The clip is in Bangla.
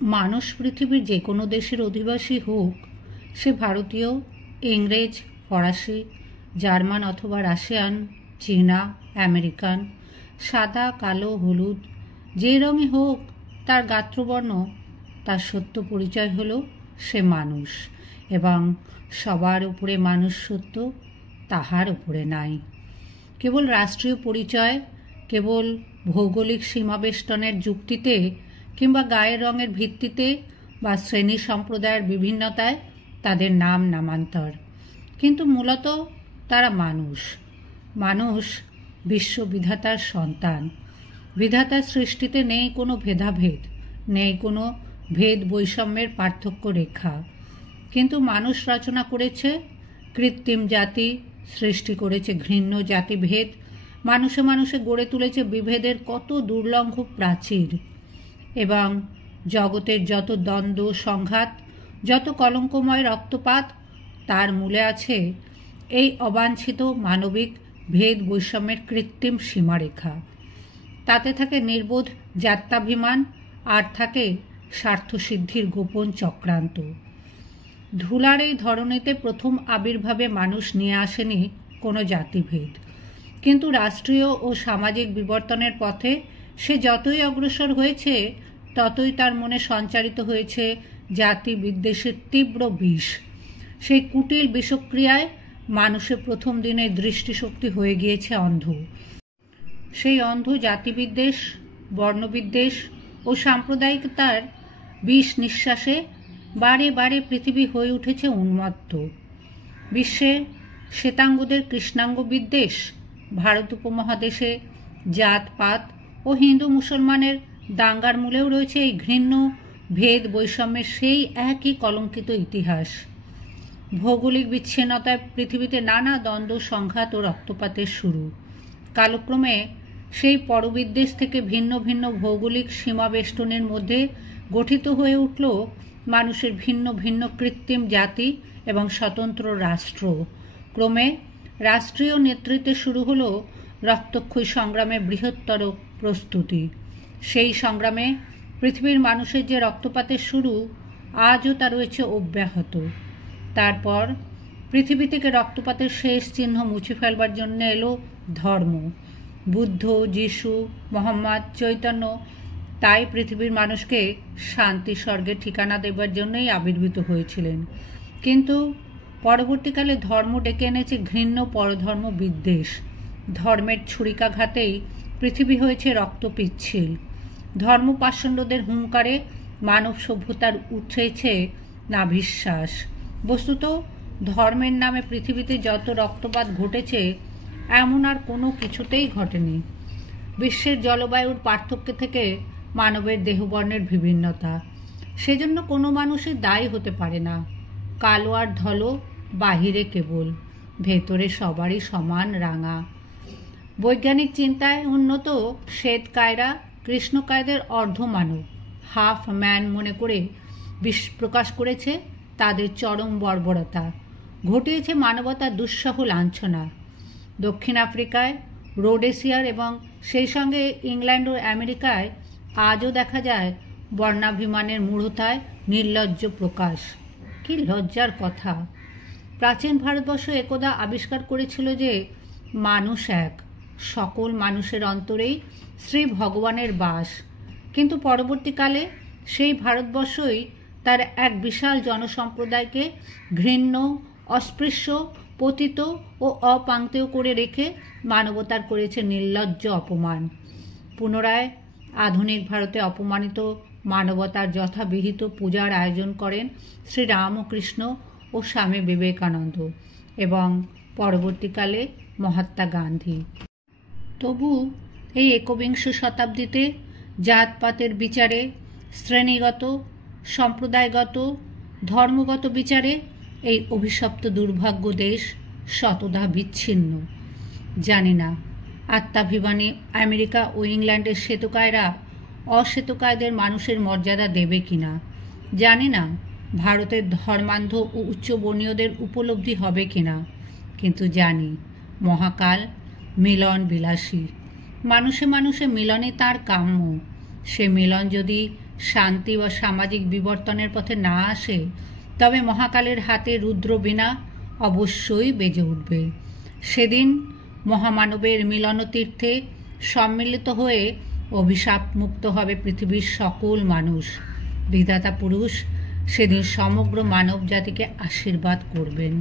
মানুষ পৃথিবীর যে কোনো দেশের অধিবাসী হোক, সে ভারতীয়, ইংরেজ, ফরাসি, জার্মান অথবা রাশিয়ান, চীনা, আমেরিকান, সাদা, কালো, হলুদ, যে রঙই হোক, তার গাত্রবর্ণ, তার সত্য পরিচয় হল সে মানুষ, এবং সবার উপরে মানুষ সত্য, তাহার উপরে নাই। কেবল রাষ্ট্রীয় পরিচয়, কেবল ভৌগোলিক সীমাবেষ্টনের যুক্তিতে কিংবা গায়ের রঙের ভিত্তিতে বা শ্রেণী সম্প্রদায়ের বিভিন্নতায় তাদের নাম নামান্তর, কিন্তু মূলত তারা মানুষ। মানুষ বিশ্ববিধাতার সন্তান। বিধাতার সৃষ্টিতে নেই কোনো ভেদাভেদ, নেই কোনো ভেদ বৈষম্যের পার্থক্য রেখা, কিন্তু মানুষ রচনা করেছে কৃত্রিম জাতি, সৃষ্টি করেছে ঘৃণ্য জাতিভেদ, মানুষে মানুষে গড়ে তুলেছে বিভেদের কত দুর্লঙ্ঘ প্রাচীর, এবং জগতের যত দ্বন্দ্ব সংঘাত, যত কলঙ্কময় রক্তপাত, তার মূলে আছে এই অবাঞ্ছিত মানবিক ভেদ বৈষম্যের কৃত্রিম সীমারেখা। তাতে থাকে নির্বোধ জাত্যাভিমান, আর থাকে স্বার্থসিদ্ধির গোপন চক্রান্ত। ধুলার এই ধরনীতে প্রথম আবির্ভাবে মানুষ নিয়ে আসেনি কোনো জাতিভেদ, কিন্তু রাষ্ট্রীয় ও সামাজিক বিবর্তনের পথে সে যতই অগ্রসর হয়েছে, ততই তার মনে সঞ্চারিত হয়েছে জাতি বিদ্বেষের তীব্র বিষ। সেই কুটিল বিষক্রিয়ায় মানুষের প্রথম দিনে দৃষ্টিশক্তি হয়ে গিয়েছে অন্ধ। সেই অন্ধ জাতিবিদ্বেষ, বর্ণবিদ্বেষ ও সাম্প্রদায়িকতার বিষ নিঃশ্বাসে বারে বারে পৃথিবী হয়ে উঠেছে উন্মত্ত। বিশ্বে শ্বেতাঙ্গদের কৃষ্ণাঙ্গ বিদ্বেষ, ভারত উপমহাদেশে জাতপাত ও হিন্দু মুসলমানের দাঙ্গার মূলেও রয়েছে এই ঘৃণ্য ভেদ বৈষম্যের সেই একই কলঙ্কিত ইতিহাস। ভৌগোলিক বিচ্ছিন্নতায় পৃথিবীতে নানা দ্বন্দ্ব সংঘাত ও রক্তপাতের শুরু। কালক্রমে সেই পরবিদ্বেষ থেকে ভিন্ন ভিন্ন ভৌগোলিক সীমাবেষ্টনের মধ্যে গঠিত হয়ে উঠল মানুষের ভিন্ন ভিন্ন কৃত্রিম জাতি এবং স্বতন্ত্র রাষ্ট্র। ক্রমে রাষ্ট্রীয় নেতৃত্বে শুরু হল রক্তক্ষয়ী সংগ্রামের বৃহত্তর প্রস্তুতি। সেই সংগ্রামে পৃথিবীর মানুষের যে রক্তপাতের শুরু, আজও তা রয়েছে অব্যাহত। তারপর পৃথিবী থেকে রক্তপাতের শেষ চিহ্ন মুছে ফেলবার জন্য এলো ধর্ম। বুদ্ধ, যিশু, মোহাম্মদ, চৈতন্য তাই পৃথিবীর মানুষকে শান্তি স্বর্গের ঠিকানা দেবার জন্যই আবির্ভূত হয়েছিলেন। কিন্তু পরবর্তীকালে ধর্ম ডেকে এনেছে ঘৃণ্য পরধর্ম বিদ্বেষ। ধর্মের ছুরিকাঘাতেই পৃথিবী হয়েছে রক্তপিচ্ছিল। ধর্মপাষণ্ডদের হুঙ্কারে মানব সভ্যতার উঠেছে নাভিশ্বাস। বস্তুত ধর্মের নামে পৃথিবীতে যত রক্তপাত ঘটেছে, এমন আর কোনো কিছুতেই ঘটেনি। বিশ্বের জলবায়ুর পার্থক্য থেকে মানবের দেহবর্ণের বিভিন্নতা, সেজন্য কোনো মানুষই দায়ী হতে পারে না। কালো আর ধলো বাহিরে কেবল, ভেতরে সবারই সমান রাঙা। বৈজ্ঞানিক চিন্তায় উন্নত শ্বেতকায়রা কৃষ্ণকায়দের অর্ধমানব, হাফ ম্যান মনে করে প্রকাশ করেছে তাদের চরম বর্বরতা, ঘটিয়েছে মানবতার দুঃসহ লাঞ্ছনা। দক্ষিণ আফ্রিকায়, রোডেশিয়ার এবং সেই সঙ্গে ইংল্যান্ড ও আমেরিকায় আজও দেখা যায় বর্ণাভিমানের মূঢ়তায় নির্লজ্জ প্রকাশ। কি লজ্জার কথা! প্রাচীন ভারতবর্ষ একদা আবিষ্কার করেছিল যে মানুষ এক, সকল মানুষের অন্তরেই শ্রী ভগবানের বাস, কিন্তু পরবর্তীকালে সেই ভারতবর্ষই তার এক বিশাল জনসম্প্রদায়কে ঘৃণ্য, অস্পৃশ্য, পতিত ও অপাঙ্ক্তেয় করে রেখে মানবতার করেছে নির্লজ্জ অপমান। পুনরায় আধুনিক ভারতে অপমানিত মানবতার যথাবিহিত পূজার আয়োজন করেন শ্রী রামকৃষ্ণ ও স্বামী বিবেকানন্দ এবং পরবর্তীকালে মহাত্মা গান্ধী। তবু এই একবিংশ শতাব্দীতে জাতপাতের বিচারে, শ্রেণীগত, সম্প্রদায়গত, ধর্মগত বিচারে এই অভিশপ্ত দুর্ভাগ্য দেশ শতধা বিচ্ছিন্ন। জানি না আত্মাভিমানী আমেরিকা ও ইংল্যান্ডের শ্বেতকায়রা অশ্বেতকায়দের মানুষের মর্যাদা দেবে কিনা। জানি না ভারতের ধর্মান্ধ ও উচ্চবর্ণীয়দের উপলব্ধি হবে কিনা, কিন্তু জানি মহাকাল মিলন বিলাসী। মানুষে মানুষে মিলনে তার কাম্য। সে মিলন যদি শান্তি ও সামাজিক বিবর্তনের পথে না আসে, তবে মহাকালের হাতে রুদ্রবীণা অবশ্যই বেজে উঠবে। সেদিন মহামানবের মিলনতীর্থে সম্মিলিত হয়ে অভিশাপ মুক্ত হবে পৃথিবীর সকল মানুষ। বিধাতা পুরুষ সেদিন সমগ্র মানব জাতিকে আশীর্বাদ করবেন।